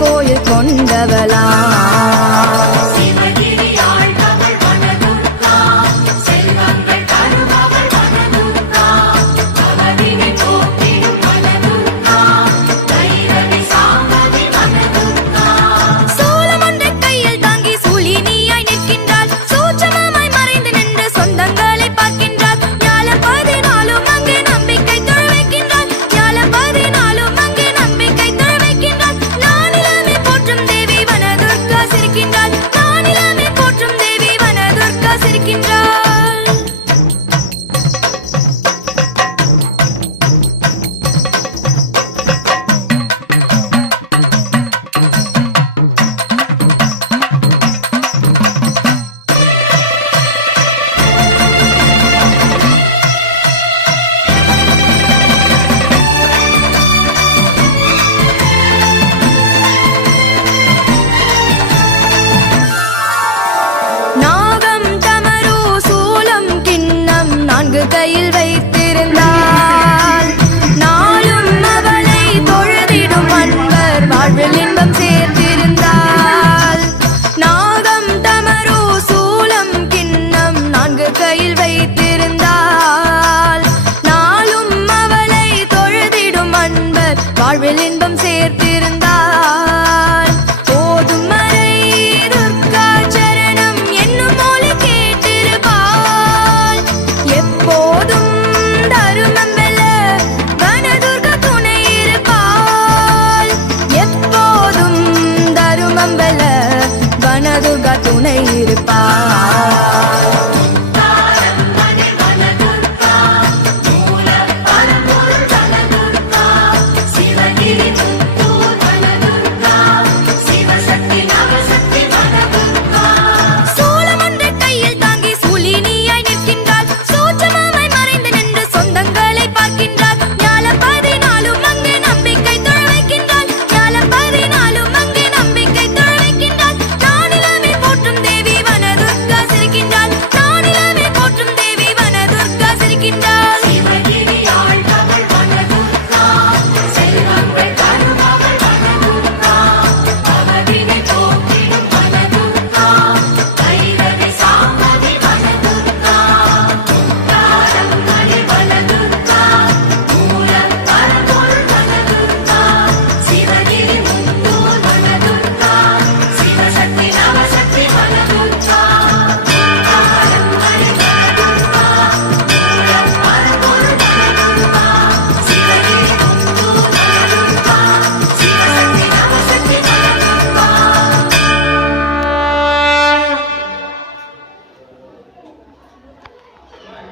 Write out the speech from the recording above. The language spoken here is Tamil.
கோயில் கொண்டவளா அங்கு கையில் வைத்திருந்தாள் நாளும் அவளை தொழுதிடும் அன்பர் வாழ்வில் இன்பம் சேர்த்திருந்தாள் நாகம் தமரோ சூலம் கிண்ணம் நான்கு கையில் வைத்திருந்தாள் நாளும் அவளை தொழுதிடும் அன்பர் வாழ்வில் பாதுகா துணை இருப்பார்.